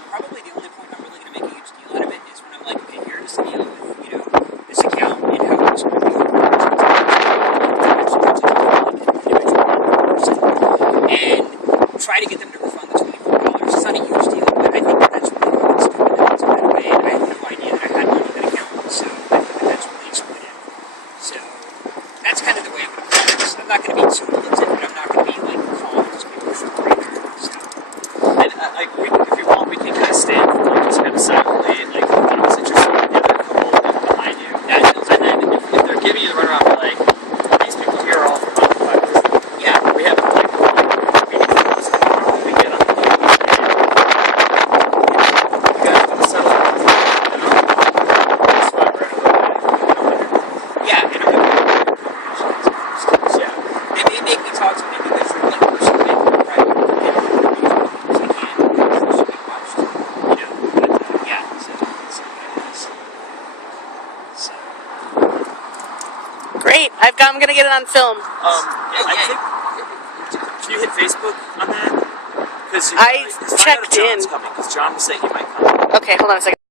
Probably the only point I'm really going to make a huge deal out of it is when I'm like, okay, here's the deal with, this account and how it's going to be and try to get them to refund the $24. It's not a huge deal, but I think that's really stupid in a way, and I had no idea that I had money in that account, so I think that's really exploitive. So, that's kind of the way I'm going to play this. I'm not going to be too militant, but I'm not going to be, calm, just people for free there, so. And, if you want, we can kind of stand, just kind of silently, sit your seat together, a couple of people behind you. And then, if they're giving you the runaround, these people here are all from occupiers. Yeah. We have, we get on the TV, and you guys want to settle it, spot right over there. Yeah, and I'm They make me talk to maybe there's like person right? Great. I'm going to get it on film. I think, can you hit Facebook on that? Because I checked in. John's coming, because John was saying he might come. Okay, hold on a second.